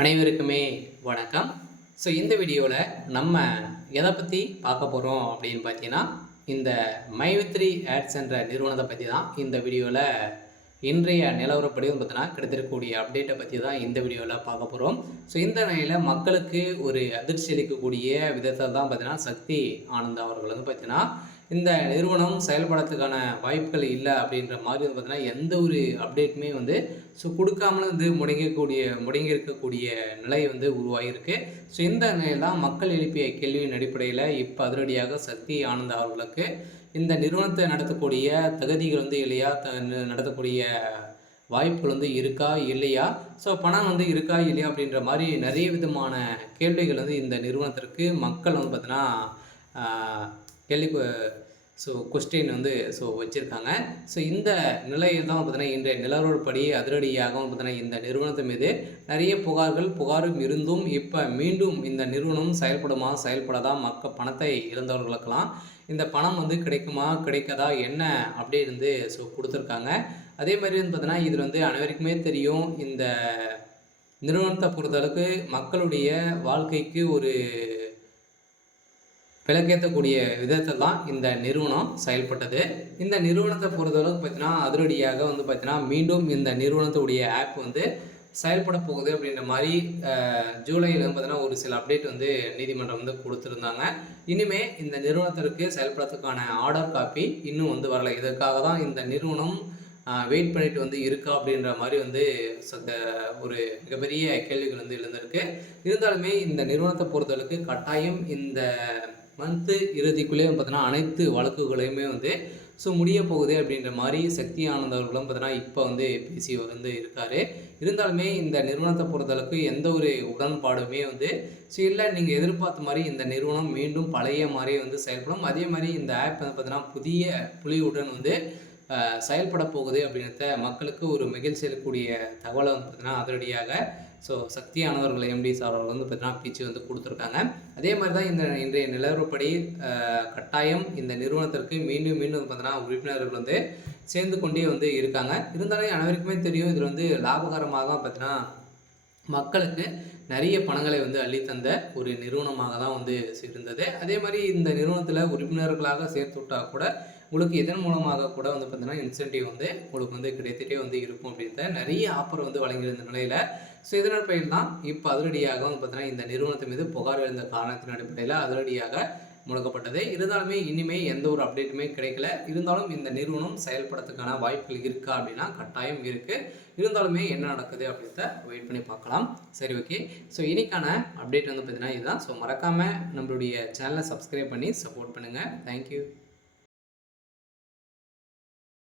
அனைவருக்குமே வணக்கம். இந்த வீடியோவில் நம்ம எதை பற்றி பார்க்க போகிறோம் அப்படின்னு பார்த்தீங்கன்னா, இந்த மைவித்ரி ஆட்ஸ் என்ற நிறுவனத்தை பற்றி தான் இந்த வீடியோவில் இன்றைய நிலவரப்படி பார்த்தீங்கன்னா கிடைத்திருக்கக்கூடிய அப்டேட்டை பற்றி தான் இந்த வீடியோவில் பார்க்க போகிறோம். இந்த நிலையில் மக்களுக்கு ஒரு அதிர்ச்சி அளிக்கக்கூடிய விதத்தில் தான் பார்த்தீங்கன்னா சக்தி ஆனந்த் அவர்கள் பார்த்தீங்கன்னா இந்த நிறுவனம் செயல்படுறதுக்கான வாய்ப்புகள் இல்லை அப்படின்ற மாதிரி பார்த்தீங்கன்னா எந்த ஒரு அப்டேட்டுமே கொடுக்காமலும் முடங்கி இருக்கக்கூடிய நிலை உருவாகியிருக்கு. இந்த நிலையில் தான் மக்கள் எழுப்பிய கேள்வியின் அடிப்படையில் இப்போ அதிரடியாக சக்தி ஆனந்த் அவர்களுக்கு இந்த நிறுவனத்தை நடத்தக்கூடிய தகுதிகள் இல்லையா, நடத்தக்கூடிய வாய்ப்புகள் இருக்கா இல்லையா, பணம் இருக்கா இல்லையா அப்படின்ற மாதிரி நிறைய விதமான கேள்விகள் இந்த நிறுவனத்திற்கு மக்கள் பார்த்தீங்கன்னா கேள்வி கொஸ்டின் வச்சுருக்காங்க. இந்த நிலையில் தான் பார்த்தீங்கன்னா இன்றைய நிலவரப்படி அதிரடியாக பார்த்தீங்கன்னா இந்த நிறுவனத்து மீது நிறைய புகாரும் இருந்தும் இப்போ மீண்டும் இந்த நிறுவனம் செயல்படாதா, பணத்தை இழந்தவர்களுக்கெல்லாம் இந்த பணம் கிடைக்குமா கிடைக்காதா என்ன அப்படி கொடுத்துருக்காங்க. அதே மாதிரி பார்த்தீங்கன்னா இதில் அனைவருக்குமே தெரியும், இந்த நிறுவனத்தை பொறுத்தளவுக்கு மக்களுடைய வாழ்க்கைக்கு ஒரு விலக்கேற்றக்கூடிய விதத்தில் தான் இந்த நிறுவனம் செயல்பட்டது. இந்த நிறுவனத்தை பொறுத்தளவுக்கு பார்த்தீங்கன்னா அதிரடியாக பார்த்தீங்கன்னா மீண்டும் இந்த நிறுவனத்துடைய ஆப் செயல்பட போகுது அப்படின்ற மாதிரி ஜூலையில் பார்த்தீங்கன்னா ஒரு சில அப்டேட் நீதிமன்றம் கொடுத்துருந்தாங்க. இனிமேல் இந்த நிறுவனத்திற்கு செயல்படுறதுக்கான ஆர்டர் காப்பி இன்னும் வரலை. இதற்காக தான் இந்த நிறுவனம் வெயிட் பண்ணிட்டு இருக்கா அப்படின்ற மாதிரி ஒரு மிகப்பெரிய கேள்விகள் எழுந்திருக்கு. இருந்தாலுமே இந்த நிறுவனத்தை பொறுத்தளவுக்கு கட்டாயம் இந்த மந்த்து இறுதிக்குள்ளே பார்த்தீங்கன்னா அனைத்து வழக்குகளையுமே முடிய போகுது அப்படின்ற மாதிரி சக்தி ஆனந்த் அவர்களும் பார்த்தீங்கன்னா இப்போ பேசி இருக்கார். இருந்தாலுமே இந்த நிறுவனத்தை பொறுத்தளவுக்கு எந்த ஒரு உடன்பாடுமே இல்லை, நீங்கள் எதிர்பார்த்த மாதிரி இந்த நிறுவனம் மீண்டும் பழைய மாதிரியே செயல்படும். அதே மாதிரி இந்த ஆப் பார்த்தீங்கன்னா புதிய புலியுடன் செயல்பட போகுது அப்படின்றத மக்களுக்கு ஒரு மகிழ்ச்சி அளிக்கக்கூடிய தகவலை பார்த்தீங்கன்னா அதிரடியாக சக்தி ஆனவர்கள் எம்டிஸ் அவர்கள் பார்த்தீங்கன்னா பேச்சு கொடுத்துருக்காங்க. அதே மாதிரி தான் இன்றைய நிலவரப்படி கட்டாயம் இந்த நிறுவனத்திற்கு மீண்டும் பார்த்தீங்கன்னா உறுப்பினர்கள் சேர்ந்து கொண்டே இருக்காங்க. இருந்தாலும் அனைவருக்குமே தெரியும், இதில் லாபகரமாக பார்த்தீங்கன்னா மக்களுக்கு நிறைய பணங்களை அள்ளித்தந்த ஒரு நிறுவனமாக தான் இருந்தது. அதே மாதிரி இந்த நிறுவனத்தில் உறுப்பினர்களாக சேர்த்து விட்டால் கூட உங்களுக்கு இதன் மூலமாக கூட பார்த்தீங்கன்னா இன்சென்டிவ் உங்களுக்கு கிடைத்துட்டே இருக்கும் அப்படின்ற நிறைய ஆஃபர் வழங்கியிருந்த நிலையில் இதன் பயிர் தான் இப்போ அதிரடியாக பார்த்தீங்கன்னா இந்த நிறுவனத்து மீது புகார் எழுந்த காரணத்தின் அடிப்படையில் அதிரடியாக முடக்கப்பட்டது. இருந்தாலுமே இனிமேல் எந்த ஒரு அப்டேட்டுமே கிடைக்கல. இருந்தாலும் இந்த நிறுவனம் செயல்படுறதுக்கான வாய்ப்புகள் இருக்கா அப்படின்னா கட்டாயம் இருக்குது. இருந்தாலுமே என்ன நடக்குது அப்படின்றத வெயிட் பண்ணி பார்க்கலாம். சரி, ஓகே. இன்னைக்கான அப்டேட் பார்த்தீங்கன்னா இதுதான். மறக்காமல் நம்மளுடைய சேனலை சப்ஸ்கிரைப் பண்ணி சப்போர்ட் பண்ணுங்கள். தேங்க்யூ.